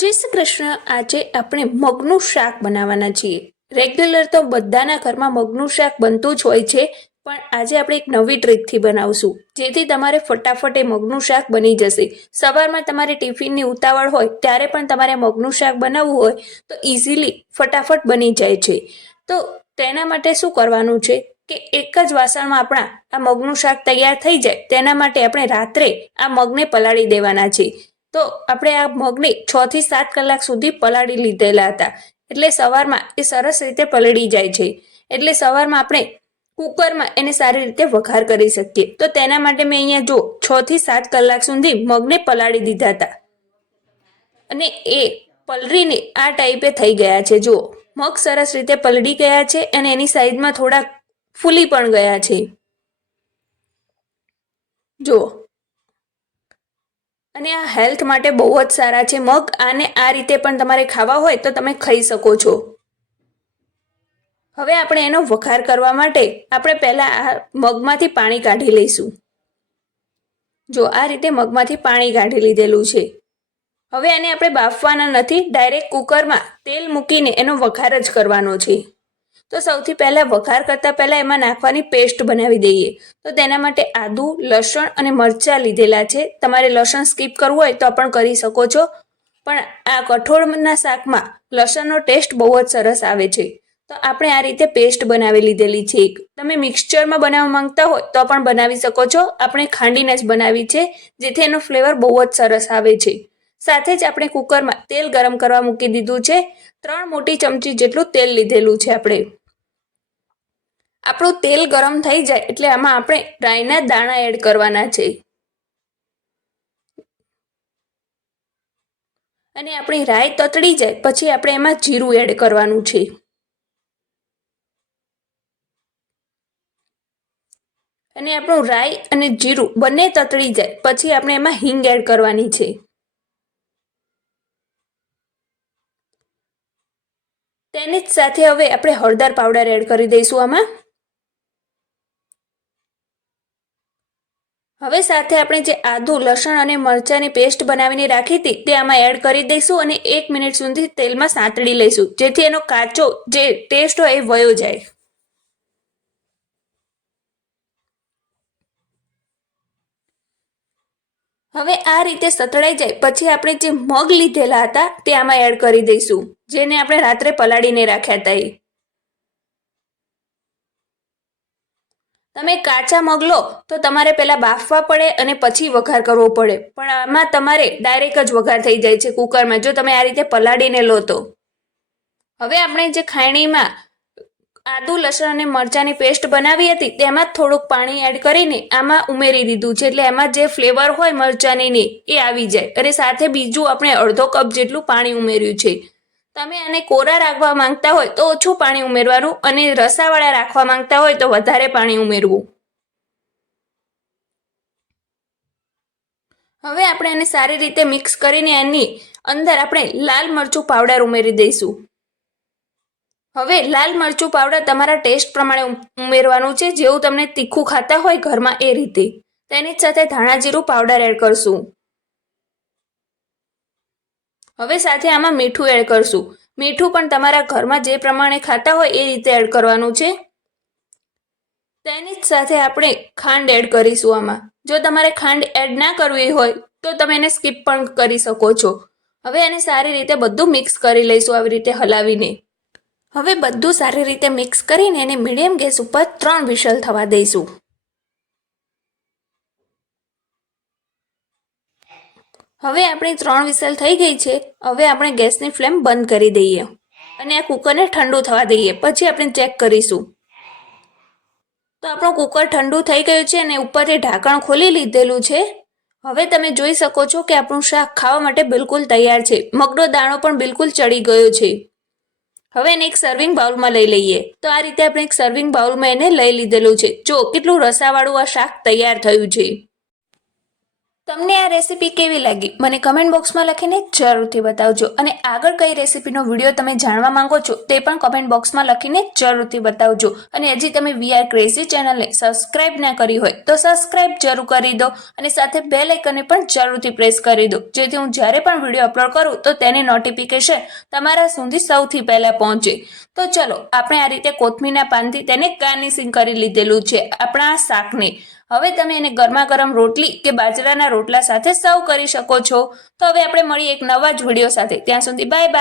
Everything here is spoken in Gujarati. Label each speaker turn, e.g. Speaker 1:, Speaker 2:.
Speaker 1: જય શ્રી કૃષ્ણ. આજે આપણે મગનું શાક બનાવવાના છીએ. રેગ્યુલર તો બધાના ઘરમાં મગનું શાક બનતું જ હોય છે, પણ આજે આપણે એક નવી ટ્રીકથી બનાવશું. જેથી તમારે ફટાફટ એ મગનું શાક બની જશે. સવારમાં તમારે ટિફિનની ઉતાવળ હોય, ત્યારે પણ તમારે મગનું શાક બનાવવું હોય, તો ઇઝીલી ફટાફટ બની જાય છે. તો તેના માટે શું કરવાનું છે કે એક જ વાસણમાં આપણા આ મગનું શાક તૈયાર થઈ જાય, તેના માટે આપણે રાત્રે આ મગને પલાળી દેવાના છે. તો આપણે આ મગને છ થી સાત કલાક સુધી પલાળી લીધેલા હતા. એટલે સવારમાં એ સરસ રીતે પલળી જાય છે. એટલે સવારમાં આપણે કુકરમાં એને સારી રીતે વઘાર કરી શકીએ. તો તેના માટે મેં અહીંયા જો છ થી સાત કલાક સુધી મગને પલાળી દીધા હતા. અને એ પલળીને આ ટાઈપે થઈ ગયા છે. જુઓ, મગ સરસ રીતે પલળી ગયા છે અને એની સાઈઝમાં થોડા ફૂલી પણ ગયા છે. જુઓ અને આ હેલ્થ માટે બહુ જ સારા છે. મગ આને આ રીતે પણ તમારે ખાવા હોય તો તમે ખાઈ શકો છો. હવે આપણે એનો વઘાર કરવા માટે આપણે પહેલાં આ મગમાંથી પાણી કાઢી લઈશું. જો આ રીતે મગમાંથી પાણી કાઢી લીધેલું છે. હવે એને આપણે બાફવાના નથી, ડાયરેક્ટ કુકરમાં તેલ મૂકીને એનો વઘાર જ કરવાનો છે. તો સૌથી પહેલાં વઘાર કરતાં પહેલાં એમાં નાખવાની પેસ્ટ બનાવી દઈએ. તો તેના માટે આદુ, લસણ અને મરચાં લીધેલા છે. તમારે લસણ સ્કીપ કરવું હોય તો પણ કરી શકો છો. પણ આ કઠોળના શાકમાં લસણનો ટેસ્ટ બહુ જ સરસ આવે છે. તો આપણે આ રીતે પેસ્ટ બનાવી લીધેલી છે એક. તમે મિક્સચરમાં બનાવવા માંગતા હોય તો પણ બનાવી શકો છો. આપણે ખાંડીને જ બનાવી છે, જેથી એનો ફ્લેવર બહુ જ સરસ આવે છે. સાથે જ આપણે કુકરમાં તેલ ગરમ કરવા મૂકી દીધું છે. ત્રણ મોટી ચમચી જેટલું તેલ લીધેલું છે આપણે. આપણું તેલ ગરમ થઈ જાય એટલે આમાં આપણે રાઈના દાણા એડ કરવાના છે. અને આપણી રાઈ તતડી જાય, પછી આપણે એમાં જીરું એડ કરવાનું છે. અને આપણું રાઈ અને જીરું બંને તતડી જાય, પછી આપણે એમાં હિંગ એડ કરવાની છે. તેની જ સાથે હવે આપણે હળદર પાવડર એડ કરી દઈશું આમાં. હવે સાથે આપણે જે આદુ, લસણ અને મરચાંની પેસ્ટ બનાવીને રાખી હતી, તે આમાં એડ કરી દઈશું અને એક મિનિટ સુધી તેલમાં સાંતળી લઈશું, જેથી એનો કાચો જે ટેસ્ટ હોય એ વયો જાય. હવે આ રીતે સતળાઈ જાય, પછી આપણે જે મગ લીધેલા હતા, તે આમાં એડ કરી દઈશું, જેને આપણે રાત્રે પલાળીને રાખ્યા હતા એ. તમે કાચા મગ લો તો તમારે પહેલાં બાફવા પડે અને પછી વઘાર કરવો પડે. પણ આમાં તમારે ડાયરેક્ટ જ વઘાર થઈ જાય છે કુકરમાં, જો તમે આ રીતે પલાળીને લો તો. હવે આપણે જે ખાયણીમાં આદુ, લસણ અને મરચાંની પેસ્ટ બનાવી હતી, તેમાં થોડુંક પાણી એડ કરીને આમાં ઉમેરી દીધું છે. એટલે એમાં જે ફ્લેવર હોય મરચાંની એ આવી જાય. અને સાથે બીજું આપણે અડધો કપ જેટલું પાણી ઉમેર્યું છે. તમે આને કોરા રાખવા માંગતા હોય તો ઓછું પાણી ઉમેરવાનું અને રસાવાળા રાખવા માંગતા હોય તો વધારે પાણી ઉમેરવું. હવે આપણે એને સારી રીતે મિક્સ કરીને એની અંદર આપણે લાલ મરચું પાવડર ઉમેરી દઈશું. હવે લાલ મરચું પાવડર તમારા ટેસ્ટ પ્રમાણે ઉમેરવાનું છે. જેવું તમને તીખું ખાતા હોય ઘરમાં એ રીતે. તેની સાથે ધાણા જીરું પાવડર એડ કરશું. હવે સાથે આમાં મીઠું એડ કરશું. મીઠું પણ તમારા ઘરમાં જે પ્રમાણે ખાતા હોય એ રીતે એડ કરવાનું છે. તેની જ સાથે આપણે ખાંડ એડ કરીશું આમાં. જો તમારે ખાંડ એડ ના કરવી હોય, તો તમે એને સ્કીપ પણ કરી શકો છો. હવે એને સારી રીતે બધું મિક્સ કરી લઈશું આવી રીતે હલાવીને. હવે બધું સારી રીતે મિક્સ કરીને એને મીડિયમ ગેસ ઉપર ત્રણ વિશલ થવા દઈશું. હવે આપણી ત્રણ વિસલ થઈ ગઈ છે, હવે આપણે ગેસની ફ્લેમ બંધ કરી દઈએ. અને આ કુકરને ઠંડુ થવા દઈએ, પછી આપણે ચેક કરીશું. તો આપણું કુકર ઠંડુ થઈ ગયું છે અને ઉપરથી ઢાંકણ ખોલી લીધેલું છે. હવે તમે જોઈ શકો છો કે આપણું શાક ખાવા માટે બિલકુલ તૈયાર છે. મગનો દાણો પણ બિલકુલ ચડી ગયો છે. હવે એને એક સર્વિંગ બાઉલમાં લઈ લઈએ. તો આ રીતે આપણે એક સર્વિંગ બાઉલમાં એને લઈ લીધેલું છે. જો, કેટલું રસાવાળું આ શાક તૈયાર થયું છે. તમને આ રેસીપી કેવી લાગી? મને કમેન્ટ બોક્સમાં લખીને જરૂરથી બતાવજો. અને આગળ કઈ રેસીપીનો વીડિયો તમે જાણવા માંગો છો, તે પણ કમેન્ટ બોક્સમાં લખીને જરૂરથી બતાવજો. અને હજી તમે વીઆર ક્રેઝી ચેનલને સબસ્ક્રાઇબ ના કરી હોય, તો સબસ્ક્રાઇબ જરૂર કરી દો અને સાથે બે લાઇકનને પણ જરૂરથી પ્રેસ કરી દો. જેથી હું જ્યારે પણ વીડિયો અપલોડ કરું, તો તેની નોટિફિકેશન તમારા સુધી સૌથી પહેલાં પહોંચે. તો ચલો, આપણે આ રીતે કોથમીરના પાનથી તેને ગાર્નિશિંગ કરી લીધેલું છે, આપણા શાકને. હવે તમે એને ગરમા ગરમ રોટલી કે બાજરાના રોટલા સાથે સર્વ કરી શકો છો. તો હવે આપણે મળીએ એક નવા જ વીડિયો સાથે. ત્યાં સુધી બાય બાય.